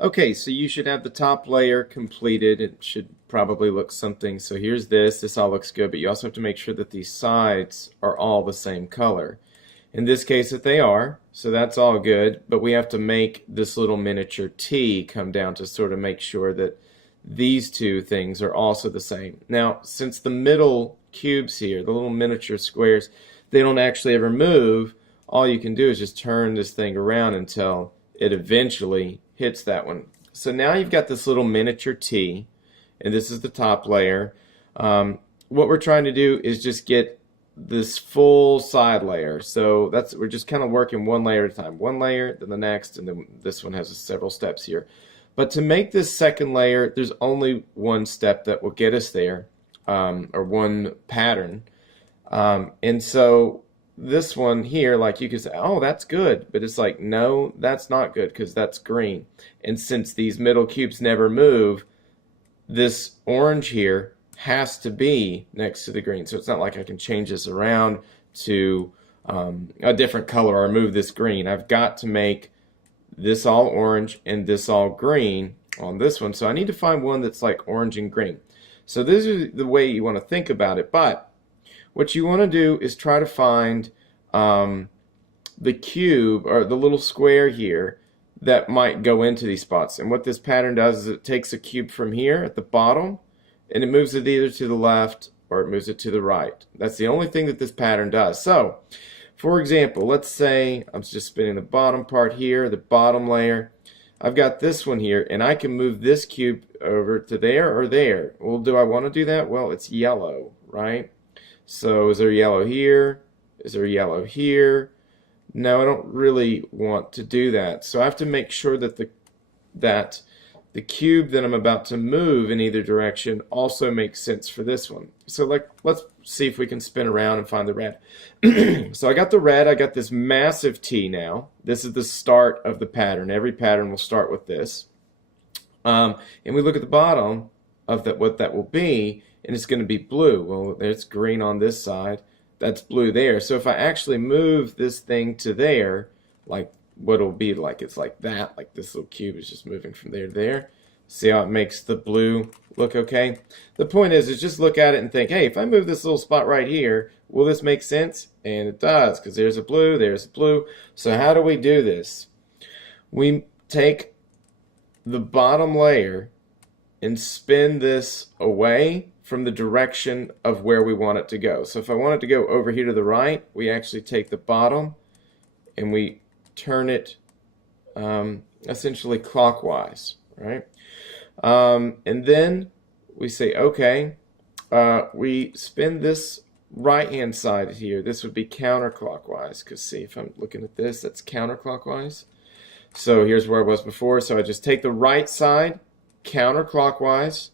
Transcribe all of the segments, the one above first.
Okay, so you should have the top layer completed. It should probably look something. So here's this. This all looks good, but you also have to make sure that these sides are all the same color. In this case, that they are, so that's all good, but we have to make this little miniature T come down to sort of make sure that these two things are also the same. Now, since the middle cubes here, the little miniature squares, they don't actually ever move, all you can do is just turn this thing around until it eventually hits that one. So now you've got this little miniature T, and this is the top layer. What we're trying to do is just get this full side layer. So we're just kind of working one layer at a time. One layer, then the next, and then this one has several steps here. But to make this second layer, there's only one step that will get us there, or one pattern. And so this one here, like you could say, oh, that's good. But it's like, no, that's not good because that's green. And since these middle cubes never move, this orange here has to be next to the green. So it's not like I can change this around to a different color or move this green. I've got to make this all orange and this all green on this one. So I need to find one that's like orange and green. So this is the way you want to think about it. But what you want to do is try to find the cube or the little square here that might go into these spots. And what this pattern does is it takes a cube from here at the bottom and it moves it either to the left or it moves it to the right. That's the only thing that this pattern does. So, for example, let's say I'm just spinning the bottom part here, the bottom layer. I've got this one here, and I can move this cube over to there or there. Well, do I want to do that? Well, it's yellow, right? So is there yellow here? Is there yellow here? No, I don't really want to do that. So I have to make sure that the cube that I'm about to move in either direction also makes sense for this one. So let's see if we can spin around and find the red. So I got the red, I got this massive T now. This is the start of the pattern. Every pattern will start with this. And we look at the bottom of what that will be, and it's going to be blue. Well, there's green on this side. That's blue there. So if I actually move this thing to there, like what it'll be like, it's like that, like this little cube is just moving from there to there. See how it makes the blue look okay? The point is just look at it and think, hey, if I move this little spot right here, will this make sense? And it does, because there's a blue, there's a blue. So how do we do this? We take the bottom layer and spin this away from the direction of where we want it to go. So if I want it to go over here to the right, we actually take the bottom and we turn it essentially clockwise, right? And then we say, okay, we spin this right-hand side here. This would be counterclockwise, because see, if I'm looking at this, that's counterclockwise. So here's where I was before. So I just take the right side counterclockwise,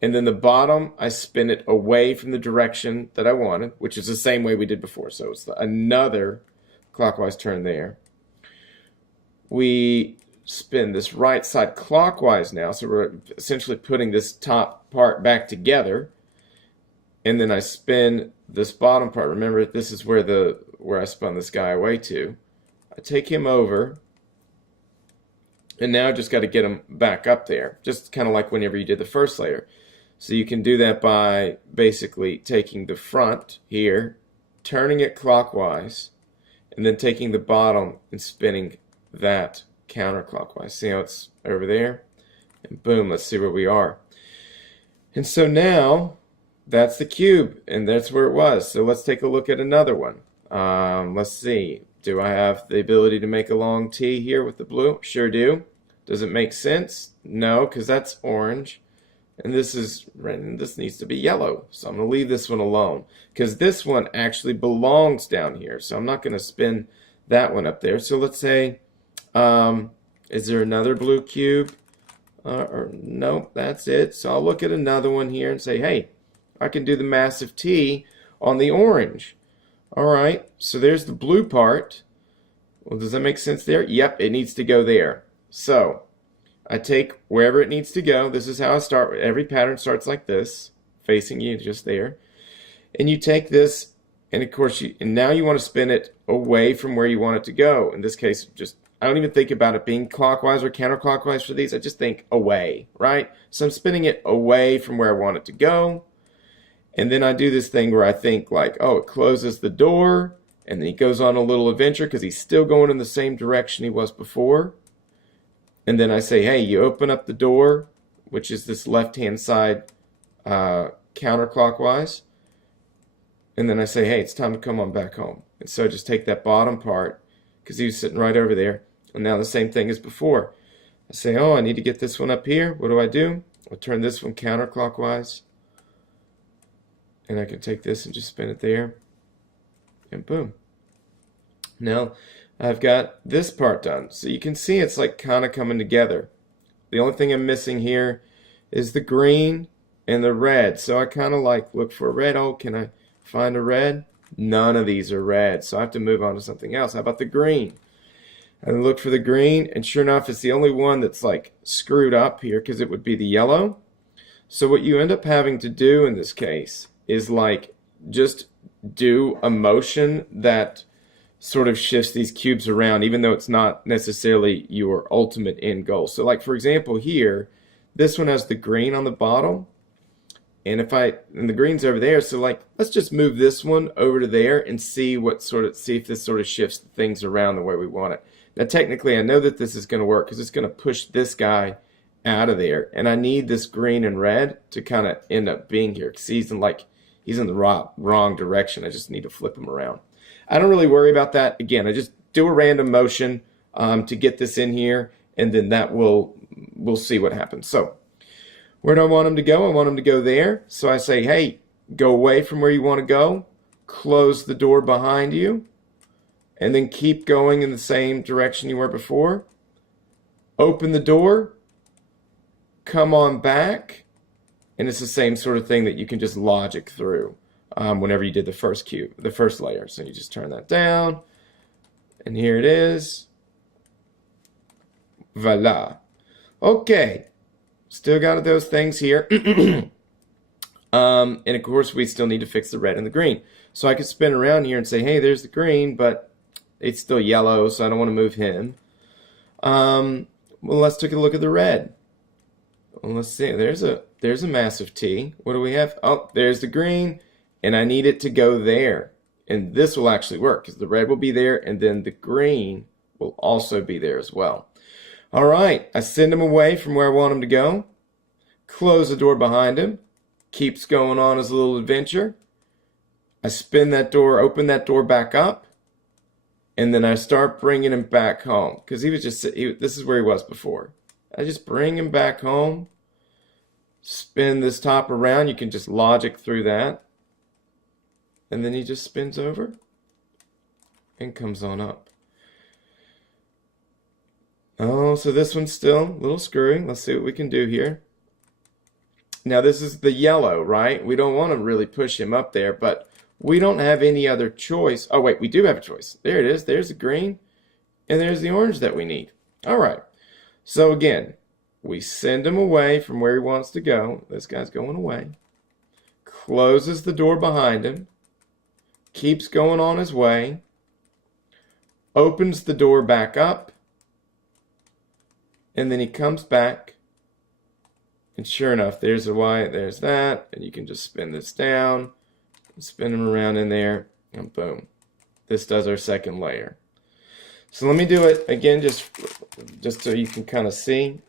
and then the bottom, I spin it away from the direction that I wanted, which is the same way we did before. So it's another clockwise turn there. We spin this right side clockwise now, so we're essentially putting this top part back together, and then I spin this bottom part. Remember, this is where I spun this guy away to. I take him over, and now I just got to get him back up there, just kind of like whenever you did the first layer. So you can do that by basically taking the front here, turning it clockwise, and then taking the bottom and spinning that counterclockwise. See how it's over there? And boom, let's see where we are. And so now that's the cube, and that's where it was. So let's take a look at another one. Let's see. Do I have the ability to make a long T here with the blue? Sure do. Does it make sense? No, because that's orange. And this needs to be yellow. So I'm going to leave this one alone, because this one actually belongs down here. So I'm not going to spin that one up there. So let's say, is there another blue cube? Nope, that's it. So I'll look at another one here and say, hey, I can do the massive T on the orange. All right, so there's the blue part. Well, does that make sense there? Yep, it needs to go there. So I take wherever it needs to go. This is how I start. Every pattern starts like this, facing you just there. And you take this, and of course, and now you want to spin it away from where you want it to go. In this case, just I don't even think about it being clockwise or counterclockwise for these. I just think away, right? So I'm spinning it away from where I want it to go. And then I do this thing where I think like, oh, it closes the door, and then he goes on a little adventure because he's still going in the same direction he was before. And then I say, hey, you open up the door, which is this left-hand side counterclockwise. And then I say, hey, it's time to come on back home. And so I just take that bottom part, because he was sitting right over there. And now the same thing as before. I say, oh, I need to get this one up here. What do? I'll turn this one counterclockwise. And I can take this and just spin it there. And boom. Now I've got this part done. So you can see it's like kind of coming together. The only thing I'm missing here is the green and the red. So I kind of like look for a red. Oh, can I find a red? None of these are red. So I have to move on to something else. How about the green? And look for the green. And sure enough, it's the only one that's like screwed up here because it would be the yellow. So what you end up having to do in this case is like just do a motion that sort of shifts these cubes around, even though it's not necessarily your ultimate end goal. So like for example here, this one has the green on the bottom, and the green's over there, so like let's just move this one over to there and see if this sort of shifts things around the way we want it. Now technically I know that this is going to work because it's going to push this guy out of there, and I need this green and red to kind of end up being here because he's in the wrong direction. I just need to flip him around. I don't really worry about that. Again, I just do a random motion to get this in here, and then we'll see what happens. So where do I want him to go? I want him to go there. So I say, hey, go away from where you want to go, close the door behind you, and then keep going in the same direction you were before. Open the door, come on back, and it's the same sort of thing that you can just logic through whenever you did the first layer. So you just turn that down, and here it is. Voila. Okay, still got those things here. And of course we still need to fix the red and the green. So I could spin around here and say, hey, there's the green, but it's still yellow, so I don't want to move him. Well, let's take a look at the red. Well, let's see. There's a massive T. What do we have? Oh, there's the green, and I need it to go there. And this will actually work because the red will be there, and then the green will also be there as well. All right, I send him away from where I want him to go. Close the door behind him. Keeps going on his little adventure. I spin that door, open that door back up, and then I start bringing him back home because this is where he was before. I just bring him back home, spin this top around. You can just logic through that. And then he just spins over and comes on up. Oh, so this one's still a little screwy. Let's see what we can do here. Now this is the yellow, right? We don't want to really push him up there, but we don't have any other choice. Oh wait, we do have a choice. There it is. There's the green, and there's the orange that we need. All right. So again, we send him away from where he wants to go. This guy's going away. Closes the door behind him. Keeps going on his way. Opens the door back up. And then he comes back. And sure enough, there's a Y, there's that. And you can just spin this down. Spin him around in there. And boom. This does our second layer. So let me do it again just so you can kind of see.